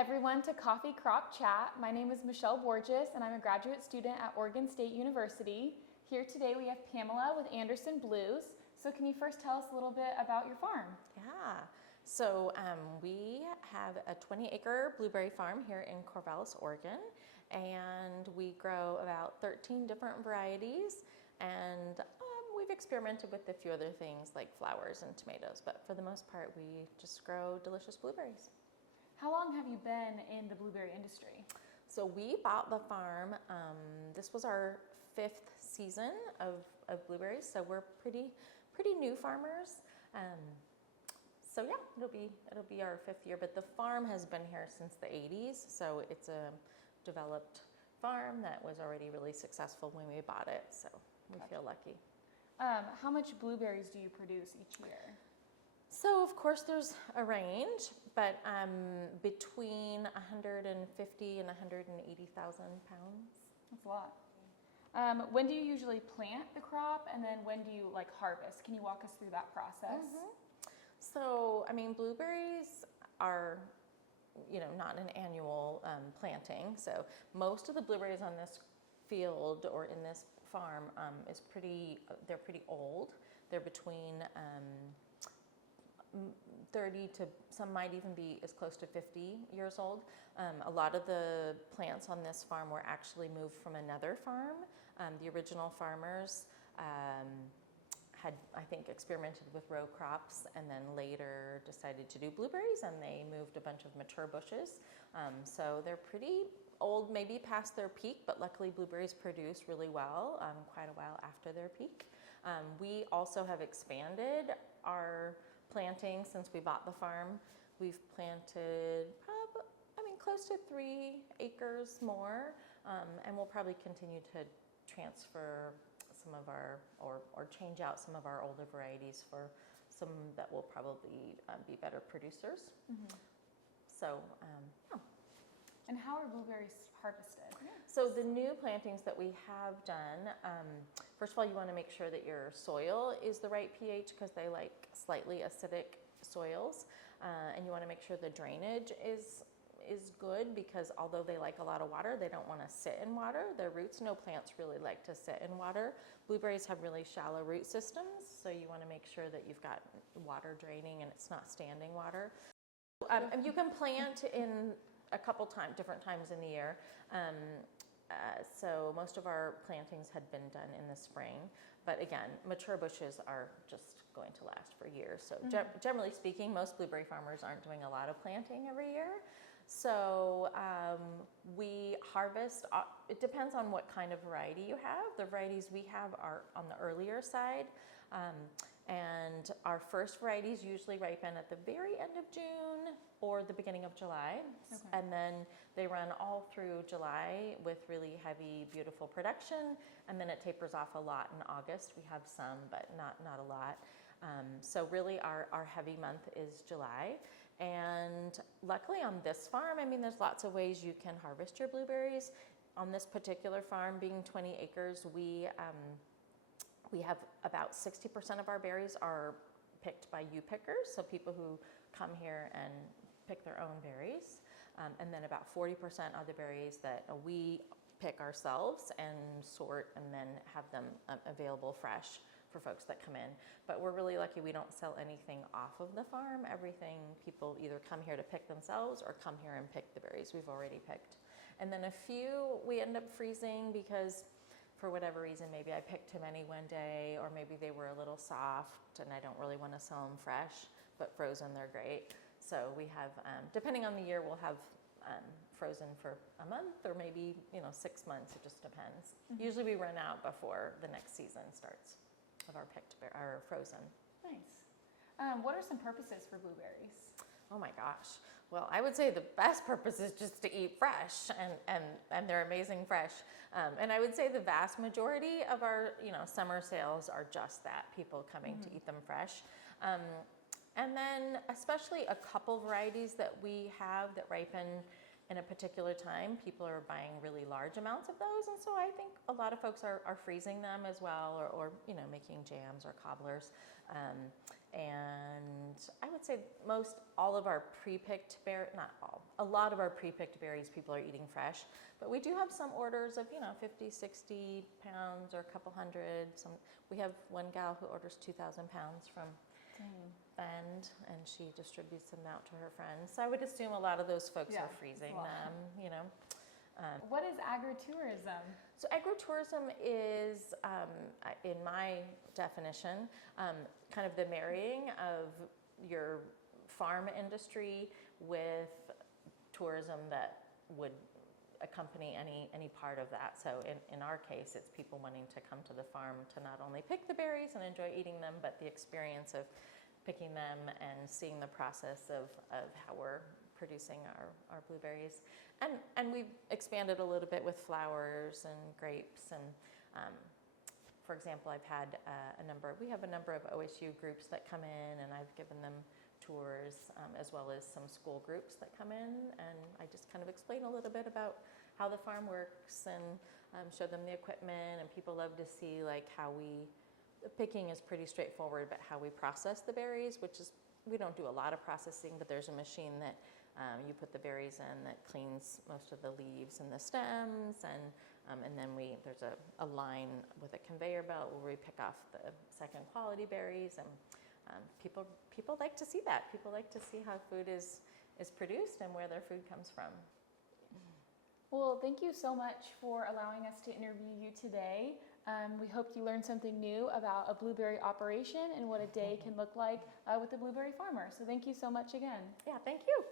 everyone to Coffee Crop Chat. My name is Michelle Borges and I'm a graduate student at Oregon State University. Here today we have Pamela with Anderson Blues. So can you first tell us a little bit about your farm? Yeah, so we have a 20-acre blueberry farm here in Corvallis, Oregon, and we grow about 13 different varieties, and we've experimented with a few other things like flowers and tomatoes, but for the most part we just grow delicious blueberries. How long have you been in the blueberry industry? So we bought the farm, this was our 5th season of blueberries, so we're pretty new farmers. So yeah, it'll be our 5th year, but the farm has been here since the 80s, so it's a developed farm that was already really successful when we bought it, so we feel lucky. How much blueberries do you produce each year? So of course there's a range, but between 150 and 180,000 pounds. That's a lot. When do you usually plant the crop, and then when do you harvest? Can you walk us through that process? So, I mean, blueberries are, not an annual planting. So most of the blueberries on this field or in this farm they're pretty old. They're between 30 to, some might even be as close to 50 years old. A lot of the plants on this farm were actually moved from another farm. The original farmers had, I think, experimented with row crops and then later decided to do blueberries, and they moved a bunch of mature bushes. So they're pretty old, maybe past their peak, but luckily blueberries produce really well quite a while after their peak. We also have expanded our planting since we bought the farm. We've planted close to 3 acres more, and we'll probably continue to transfer some of our, or change out some of our older varieties for some that will probably be better producers. So, yeah. And how are blueberries harvested? So the new plantings that we have done, first of all, you want to make sure that your soil is the right pH because they like slightly acidic soils, and you want to make sure the drainage is good because although they like a lot of water, they don't want to sit in water. Their roots, no plants really like to sit in water. Blueberries have really shallow root systems, so you want to make sure that you've got water draining and it's not standing water. And you can plant in a couple different times in the year. So most of our plantings had been done in the spring, but again, mature bushes are just going to last for years. So generally speaking, most blueberry farmers aren't doing a lot of planting every year. So we harvest, it depends on what kind of variety you have. The varieties we have are on the earlier side, and our first varieties usually ripen at the very end of June or the beginning of July. Okay. And then they run all through July with really heavy, beautiful production, and then it tapers off a lot in August. We have some, but not a lot. So really our heavy month is July. And luckily on this farm, I mean, there's lots of ways you can harvest your blueberries. On this particular farm, being 20 acres, we have about 60% of our berries are picked by U-pickers, so people who come here and pick their own berries. And then about 40% of the berries that we pick ourselves and sort and then have them available fresh for folks that come in. But we're really lucky we don't sell anything off of the farm. Everything, people either come here to pick themselves or come here and pick the berries we've already picked. And then a few we end up freezing because for whatever reason, maybe I picked too many one day, or maybe they were a little soft and I don't really want to sell them fresh, but frozen they're great. So we have, depending on the year, we'll have frozen for a month or maybe 6 months, it just depends. Usually we run out before the next season starts of our frozen. Nice. What are some purposes for blueberries? Oh my gosh. Well, I would say the best purpose is just to eat fresh, and they're amazing fresh. And I would say the vast majority of our summer sales are just that, people coming to eat them fresh. And then especially a couple varieties that we have that ripen in a particular time, people are buying really large amounts of those, and so I think a lot of folks are freezing them as well, or making jams or cobblers. And I would say all of our pre-picked not all, a lot of our pre-picked berries people are eating fresh, but we do have some orders of 50, 60 pounds or a couple hundred. We have one gal who orders 2,000 pounds from Bend, and she distributes them out to her friends. So I would assume a lot of those folks are freezing them. What is agritourism? So agritourism is, in my definition, kind of the marrying of your farm industry with tourism that would accompany any part of that. So in our case, it's people wanting to come to the farm to not only pick the berries and enjoy eating them, but the experience of picking them and seeing the process of how we're producing our blueberries. And we've expanded a little bit with flowers and grapes. And for example, we have a number of OSU groups that come in, and I've given them tours, as well as some school groups that come in, and I just kind of explain a little bit about how the farm works and show them the equipment, and people love to see the picking is pretty straightforward, but how we process the berries, we don't do a lot of processing, but there's a machine that you put the berries in that cleans most of the leaves and the stems, and then there's a line with a conveyor belt where we pick off the second quality berries, and people like to see that. People like to see how food is produced and where their food comes from. Well, thank you so much for allowing us to interview you today. We hope you learned something new about a blueberry operation and what a day can look like with a blueberry farmer. So thank you so much again. Yeah, thank you.